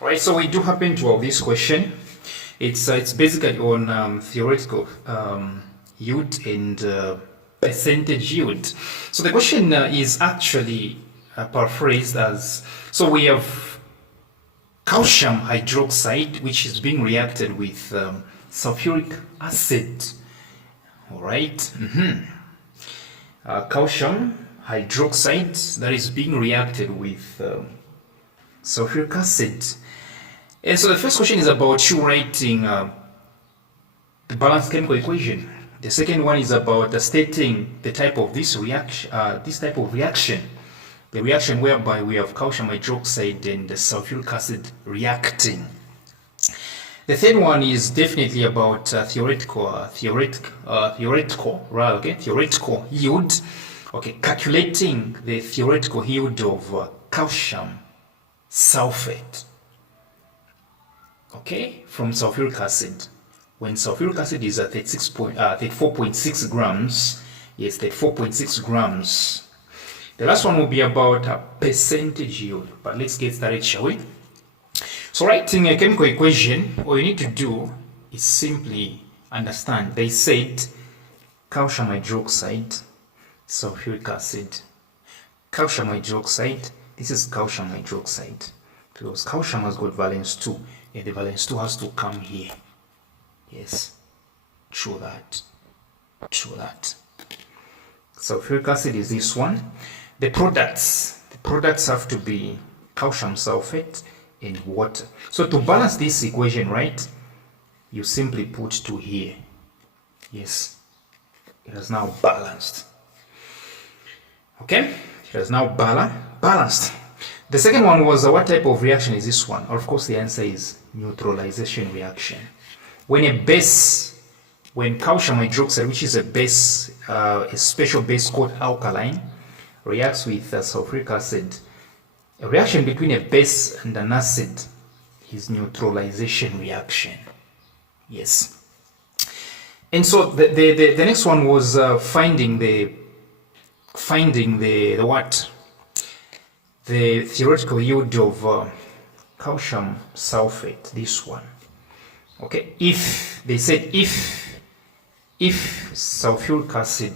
Right, so we do happen to have this question. It's basically on theoretical yield and percentage yield. So the question is actually paraphrased as, so we have calcium hydroxide, which is being reacted with sulfuric acid. All right. Calcium hydroxide that is being reacted with sulfuric acid. And so the first question is about you writing the balanced chemical equation. The second one is about stating the type of this reaction, the reaction whereby we have calcium hydroxide and the sulfuric acid reacting. The third one is definitely about theoretical yield. Okay, calculating the theoretical yield of calcium sulfate. Okay, from sulfuric acid. When sulfuric acid is at 34.6 grams, yes, 34.6 grams. The last one will be about a percentage yield, but let's get started, shall we? So writing a chemical equation, all you need to do is simply understand. They said calcium hydroxide, sulfuric acid. Calcium hydroxide, this is calcium hydroxide. Because calcium has got valence 2, and the valence 2 has to come here. Yes, true that. Sulfuric acid is this one. The products have to be calcium sulfate and water. So to balance this equation, right, you simply put 2 here. Yes, it has now balanced. Okay, it has now balanced. The second one was what type of reaction is this one? Of course, the answer is neutralization reaction. When calcium hydroxide, which is a base, a special base called alkaline, reacts with sulfuric acid, a reaction between a base and an acid is neutralization reaction. Yes. And so the next one was finding the theoretical yield of calcium sulfate, this one. Okay, if sulfuric acid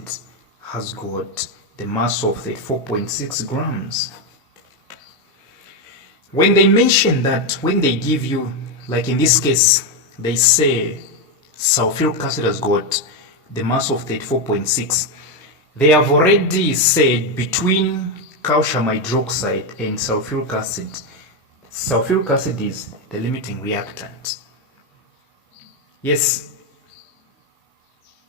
has got the mass of 34.6 grams, when they mention that, when they give you, like in this case, they say sulfuric acid has got the mass of 34.6, they have already said between calcium hydroxide and sulfuric acid is the limiting reactant. Yes,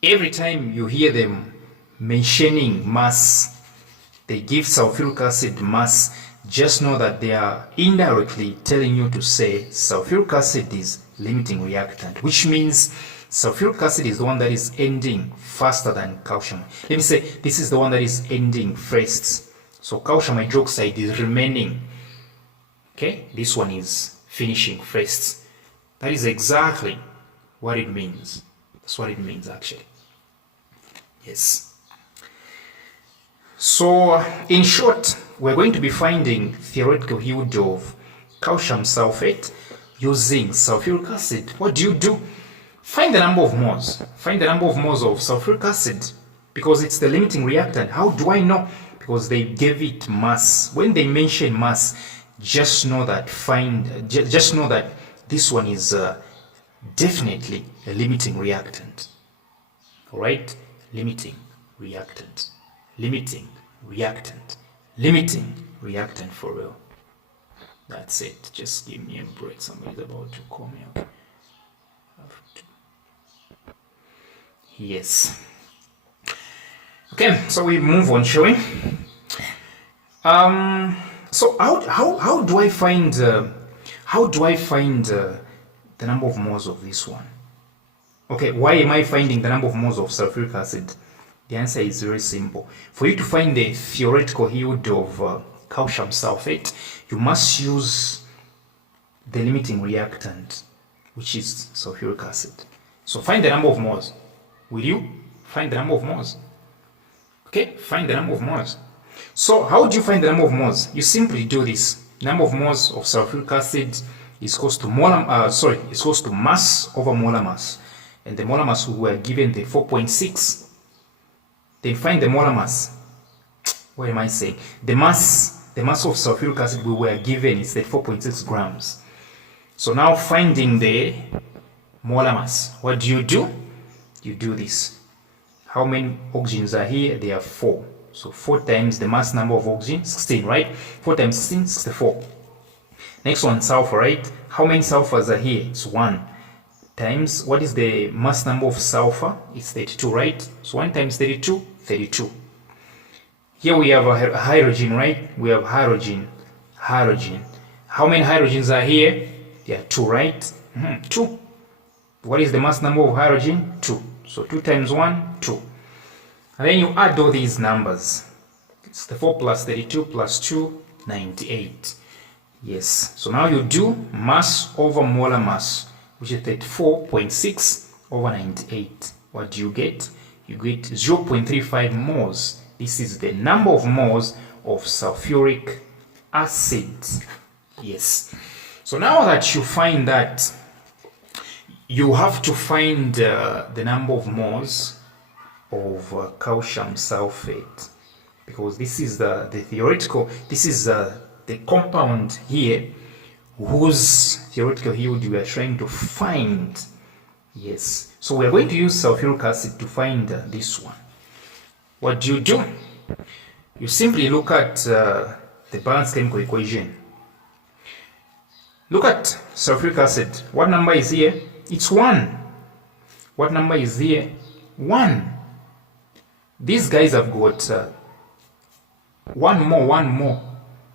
every time you hear them mentioning mass, they give sulfuric acid mass, just know that they are indirectly telling you to say sulfuric acid is limiting reactant, which means sulfuric acid is the one that is ending faster than calcium. Let me say this is the one that is ending first. So calcium hydroxide is remaining. Okay, this one is finishing first. That is exactly what it means. That's what it means actually. Yes. So in short, we're going to be finding theoretical yield of calcium sulfate using sulfuric acid. What do? Find the number of moles. Find the number of moles of sulfuric acid because it's the limiting reactant. How do I know? Because they gave it mass. When they mention mass, just know that this one is definitely a limiting reactant. All right, limiting reactant for real. That's it. Just give me a break. Somebody's about to call me up. Yes. Okay, so we move on, shall we? So how do I find the number of moles of this one? Okay, why am I finding the number of moles of sulfuric acid? The answer is very simple. For you to find the theoretical yield of calcium sulfate, you must use the limiting reactant, which is sulfuric acid. So find the number of moles. Will you find the number of moles? Okay, find the number of moles. So how do you find the number of moles? You simply do this. Number of moles of sulfuric acid is equals to molar, is equals to mass over molar mass. And the molar mass we were given the 4.6. Then find the molar mass. What am I saying? The mass of sulfuric acid we were given is the 4.6 grams. So now finding the molar mass. What do? You do this. How many oxygens are here? There are 4. So 4 times the mass number of oxygen, 16, right? 4 times 16, 64. Next one, sulfur, right? How many sulfurs are here? It's 1. Times, what is the mass number of sulfur? It's 32, right? So 1 times 32, 32. Here we have a hydrogen, right? We have hydrogen. How many hydrogens are here? There are 2, right? 2. What is the mass number of hydrogen? 2. So 2 times 1, 2. And then you add all these numbers. It's the 4 plus 32 plus 2, 98. Yes. So now you do mass over molar mass, which is 34.6 over 98. What do you get? You get 0.35 moles. This is the number of moles of sulfuric acid. Yes. So now that you find that, you have to find the number of moles of calcium sulfate, because this is the theoretical, this is the compound here whose theoretical yield we are trying to find. Yes, so we are going to use sulfuric acid to find this one. What do? You simply look at the balanced chemical equation. Look at sulfuric acid. What number is here? It's 1. What number is here? 1. These guys have got one more.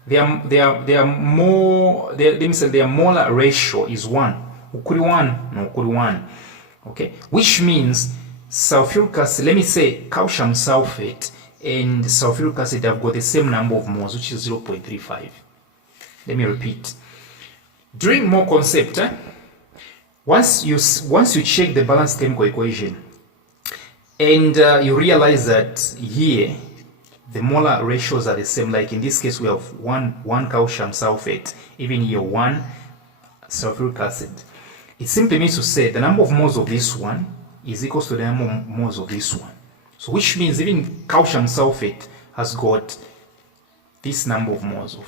Their molar ratio is 1. Ukuri 1, no ukuri 1. Okay, which means sulfuric acid, let me say calcium sulfate and sulfuric acid have got the same number of moles, which is 0.35. Let me repeat. During mole concept, once you check the balanced chemical equation and you realize that here the molar ratios are the same, like in this case we have one calcium sulfate, even here 1 sulfuric acid, it simply means to say the number of moles of this one is equal to the number of moles of this one. So which means even calcium sulfate has got this number of moles of,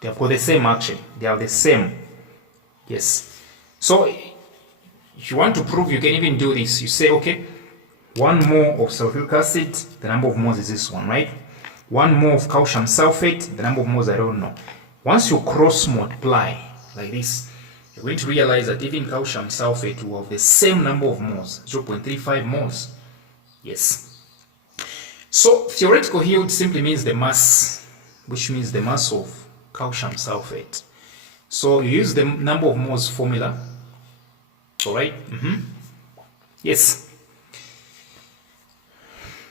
they have got the same actually, they are the same. Yes. So if you want to prove, you can even do this. You say, okay, 1 mole of sulfuric acid, the number of moles is this one, right? 1 mole of calcium sulfate, the number of moles I don't know. Once you cross multiply like this, you're going to realize that even calcium sulfate will have the same number of moles, 0.35 moles. Yes. So theoretical yield simply means the mass, which means the mass of calcium sulfate. So you use the number of moles formula. All right. Yes.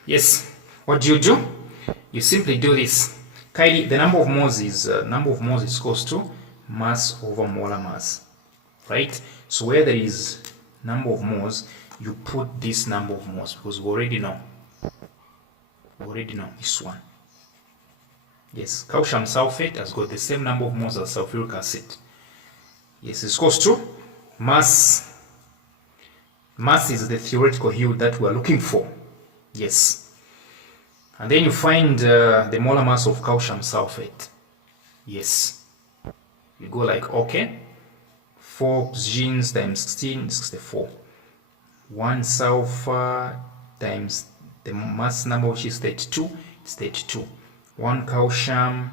Yes. What do? You simply do this. Kylie, the number of moles is equals to mass over molar mass, right? So where there is number of moles, you put this number of moles because we already know. This one. Yes, calcium sulfate has got the same number of moles as sulfuric acid. Yes, it's equals to mass. Mass is the theoretical yield that we are looking for. Yes. And then you find the molar mass of calcium sulfate. Yes. You go like, okay, 4 oxygens times 16, 64. 1 sulfur times the mass number, which is 32, it's 32. 1 calcium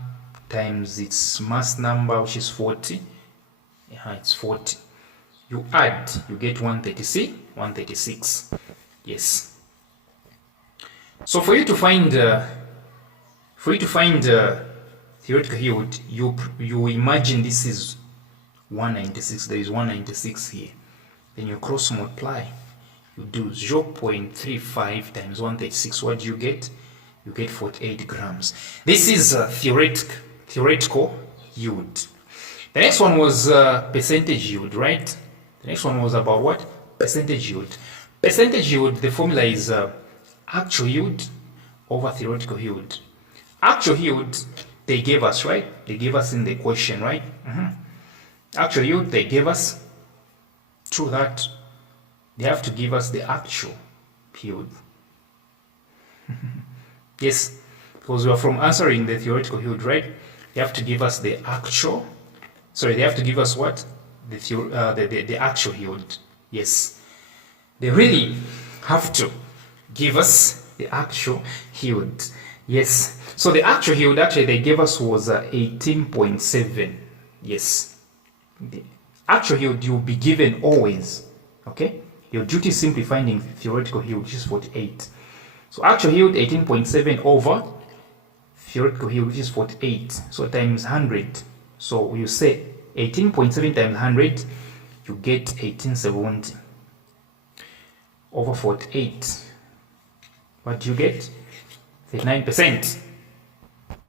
times its mass number, which is 40. It's 40. You add, you get 136. Yes. So for you to find theoretical yield, you imagine this is 196. There is 196 here. Then you cross multiply. You do 0.35 times 136. What do you get? You get 48 grams. This is theoretical yield. The next one was percentage yield, right? The next one was about what? Percentage yield. Percentage yield, the formula is actual yield over theoretical yield. Actual yield, they gave us, right? They gave us in the question, right? actual yield they gave us. Through that, they have to give us the actual yield. Yes, because we are from answering the theoretical yield, right? They have to give us the actual. Sorry, they have to give us what? The actual yield. Yes, they really have to give us the actual yield. Yes, so the actual yield actually they gave us was 18.7. Yes, the actual yield you'll be given always. Okay, your duty is simply finding theoretical yield, which is 48. So actual yield 18.7 over theoretical yield, which is 48. So times 100. So you say 18.7 times 100, you get 1870 over 48. What do you get? 39%.